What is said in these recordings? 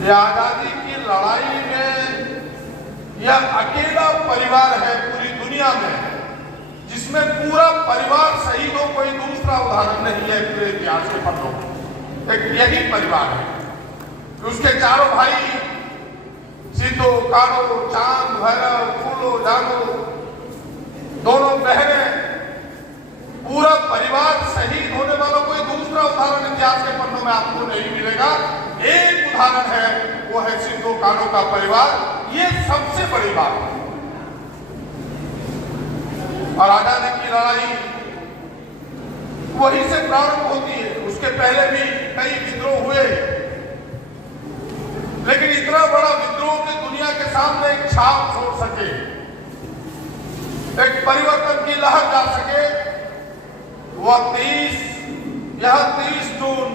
ये आजादी की लड़ाई में यह अकेला परिवार है पूरी दुनिया में जिसमें पूरा परिवार शहीद हो, कोई दूसरा उदाहरण नहीं है पूरे इतिहास के पन्नों में। एक यही परिवार है। उसके चारों भाई सीतो, कारो, चांद, भैरव, फूलो, जानो, दोनों बहनें, पूरा परिवार शहीद होने वाला कोई दूसरा उदाहरण इतिहास के पन्नों में आपको नहीं मिलेगा। एक उदाहरण है, वो है सिद्धो कानो का परिवार। ये सबसे बड़ी बात है। और आजादी की लड़ाई वहीं से प्रारंभ होती है। उसके पहले भी कई विद्रोह हुए, लेकिन इतना बड़ा विद्रोह कि दुनिया के सामने एक छाप छोड़ सके, एक परिवर्तन की लहर जा सके, वह 30 जून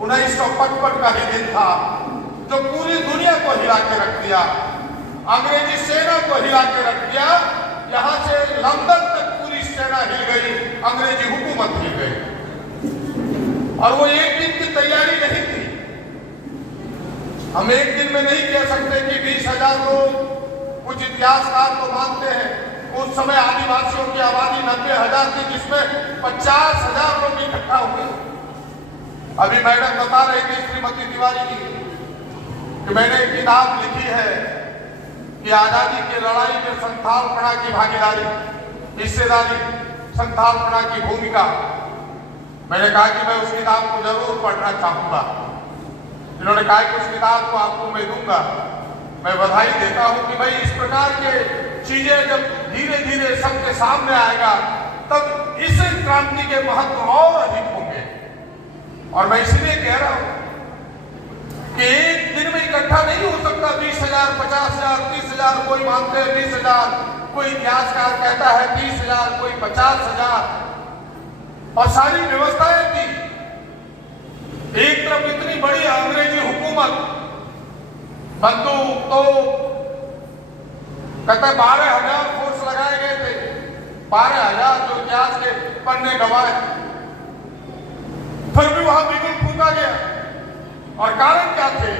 1955 का ही दिन था जो पूरी दुनिया को हिला के रख दिया, अंग्रेजी सेना को हिला के रख दिया। यहां से लंदन तक पूरी सेना हिल गई, अंग्रेजी हुकूमत हिल गई। और वो एक दिन की तैयारी नहीं थी। हम एक दिन में नहीं कह सकते कि 20,000 लोग, कुछ इतिहासकार तो मानते हैं उस समय आदिवासियों की आबादी 90,000 थी, जिसमें 50,000 लोग इकट्ठा हुए। अभी मैडम बता रही थी श्रीमती तिवारी जी कि मैंने एक किताब लिखी है कि आजादी की लड़ाई में संथालपना की भागीदारी, हिस्सेदारी, संथालपना की भूमिका। मैंने कहा कि मैं उस किताब को जरूर पढ़ना चाहूंगा। इन्होंने कहा कि उस किताब को आपको मैं दूंगा। मैं बधाई देता हूं कि भाई इस प्रकार के चीजें जब धीरे धीरे सबके सामने आएगा तब इस क्रांति के महत्व और अधिक होंगे। और मैं इसलिए कह रहा हूं कि एक दिन में इकट्ठा नहीं हो सकता 20,000, 50,000, 30,000, कोई मानते हैं 20,000, कोई इतिहासकार कहता है 30,000, कोई 50,000। और सारी व्यवस्थाएं थी। एक तरफ इतनी बड़ी अंग्रेजी हुकूमत, बंदूक तो कहते 12,000 फोर्स लगाए गए थे, 12,000 जो इतिहास के पन्ने गवाए, फिर भी वहां बिगुल फूका गया। और कारण क्या थे?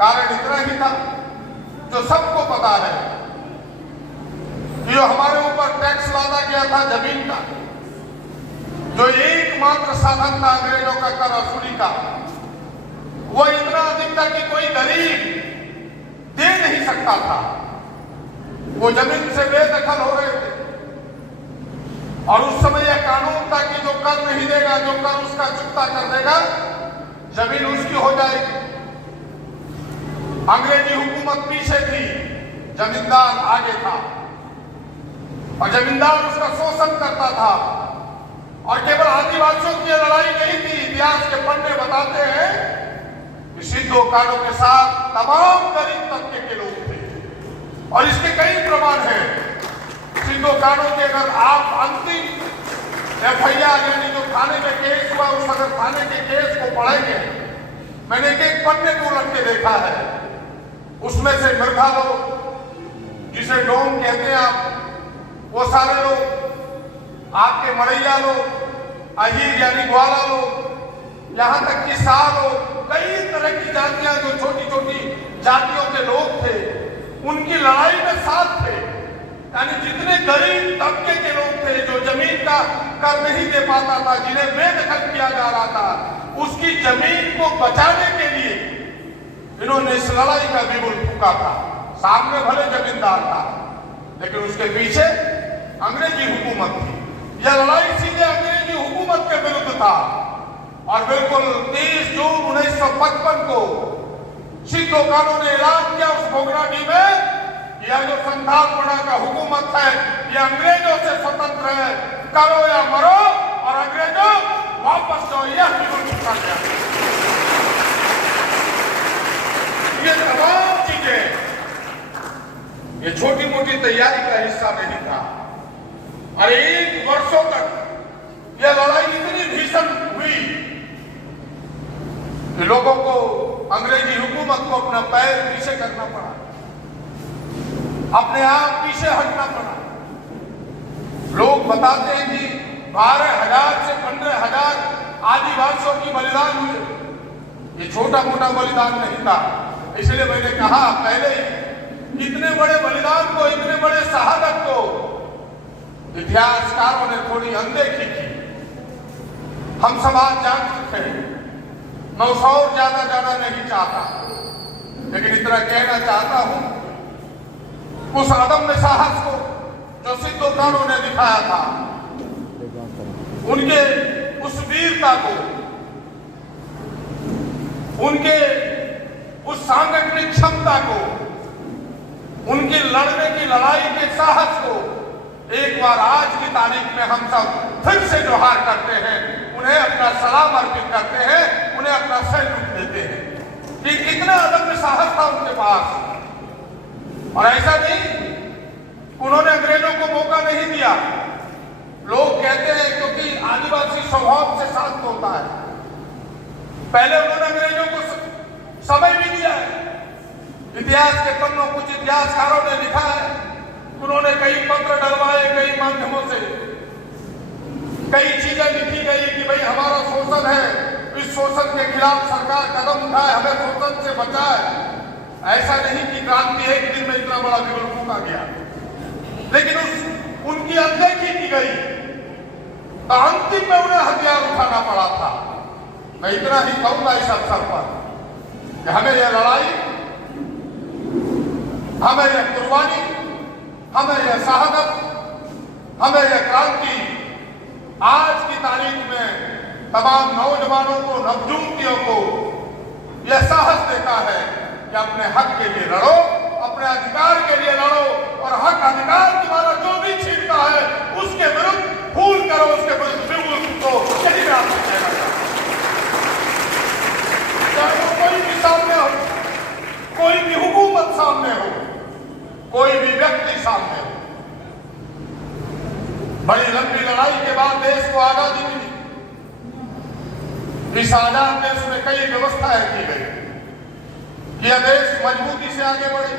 कारण इतना ही था जो सबको पता है कि जो हमारे ऊपर टैक्स लादा गया था जमीन का, जो एकमात्र साधन था अंग्रेजों का कर वसूली का, वो इतना अधिक था कि कोई गरीब दे नहीं सकता था। वो जमीन से बेदखल हो रहे थे। और उस समय यह कानून था कि जो कर नहीं देगा, जो कर उसका चुकता कर देगा, जमीन उसकी हो जाएगी। अंग्रेजी हुकूमत पीछे थी, जमींदार आगे था। और जमींदार उसका शोषण करता था। और केवल आदिवासियों की लड़ाई नहीं थी। इतिहास के पन्ने बताते हैं कि सिद्धो कानो के साथ तमाम गरीब तबके के लोग थे। और इसके कई प्रमाण हैं। सिद्धो कानो के अगर आप अंतिम FIR यानी जो थाने में केस हुआ, उस अगर थाने के केस को पढ़ेंगे, मैंने एक पन्ने को उलट के देखा है। उसमें से मृधा लोग, जिसे डोम कहते हैं आप, वो सारे लोग, आपके मड़ैया लोग, अहीर यानी ग्वाला लोग, यहाँ तक कि साह लोग, कई तरह की जातियां जो छोटी छोटी जातियों के लोग थे, उनकी लड़ाई में साथ थे। यानी जितने गरीब तबके के लोग थे, जो जमीन का कर नहीं दे पाता था, जिन्हें बेदखल किया जा रहा था, उसकी जमीन को बचाने के लिए इन्होंने इस लड़ाई का बिगुल फूका था। सामने भले जमींदार था, लेकिन उसके पीछे अंग्रेजी हुकूमत थी। यह लड़ाई सीधे अंग्रेजी हुकूमत के विरुद्ध था। और बिल्कुल 30 जून 1955 को सिद्धो कानो ने ऐलान किया उस भोगनाडी में, यह जो संथालपना का हुकूमत है, यह अंग्रेजों से स्वतंत्र है, करो या मरो, और अंग्रेजों वापस जाओ। यह बिगुल फूका गया। ये तमाम चीजें, ये छोटी मोटी तैयारी का हिस्सा नहीं था। और 1 वर्षों तक यह लड़ाई इतनी भीषण हुई कि लोगों को, अंग्रेजी हुकूमत को अपना पैर पीछे करना पड़ा, अपने आप पीछे हटना पड़ा। लोग बताते हैं कि 12,000 से 15,000 आदिवासियों की बलिदान हुए। ये छोटा मोटा बलिदान नहीं था। इसलिए मैंने कहा पहले ही, इतने बड़े बलिदान को, इतने बड़े शहादत को इतिहासकारों ने थोड़ी अनदेखी की। हम समाज जागरूक है, मैं उस और ज्यादा जाना नहीं चाहता, लेकिन इतना कहना चाहता हूं, उस अदम्य साहस को जो सिद्धो कानों ने दिखाया था, उनके उस वीरता को, उनके उस सांगठनिक क्षमता को, उनकी लड़ने की लड़ाई के साहस को एक बार आज की तारीख में हम सब फिर से जोहार करते हैं, उन्हें अपना सलाम अर्पित करते हैं, उन्हें अपना सैल्यूट देते हैं कि कितना अदम्य साहस था उनके पास। और ऐसा नहीं, उन्होंने अंग्रेजों को मौका नहीं दिया। लोग कहते हैं क्योंकि आदिवासी स्वभाव से शांत होता है, पहले उन्होंने अंग्रेजों को समय भी दिया है। इतिहास के पन्नों, कुछ इतिहासकारों ने लिखा है, उन्होंने कई पत्र डलवाए, कई माध्यमों से कई चीजें लिखी गई कि भाई हमारा शोषण है, इस शोषण के खिलाफ सरकार कदम उठाए, हमें शोषण से बचाए। ऐसा नहीं कि क्रांति एक दिन में इतना बड़ा विवरण फूका गया, लेकिन उनकी अनदेखी की गई, तो अंतिम में उन्हें हथियार उठाना पड़ा था। मैं इतना ही कहूंगा इस अवसर पर कि हमें यह लड़ाई, हमें यह कुर्बानी, हमें यह शहादत, हमें यह क्रांति आज की तारीख में तमाम नौजवानों को, नवजुवतियों को यह साहस देता है कि अपने हक के लिए लड़ो, अपने अधिकार के लिए लड़ो, और हक अधिकार तुम्हारा जो भी छीनता है उसके विरुद्ध फूल करो, उसके विरुद्ध बिल्कुल तो यही मैं आपसे कहना चाहता हूं। चाहे वो कोई भी सामने हो, कोई भी हुकूमत सामने हो, कोई भी व्यक्ति सामने हो। बड़ी लंबी लड़ाई के बाद देश को आजादी मिली। इस आजाद देश में कई व्यवस्थाएं की गई। यह देश मजबूती से आगे बढ़े।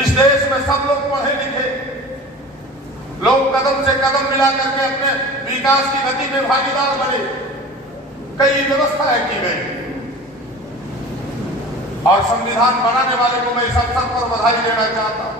इस देश में सब लोग पढ़े लिखे, लोग कदम से कदम मिला करके अपने विकास की गति में भागीदार बने। कई व्यवस्थाएं की गई, और संविधान बनाने वाले को मैं इस अवसर पर बधाई देना चाहता हूं।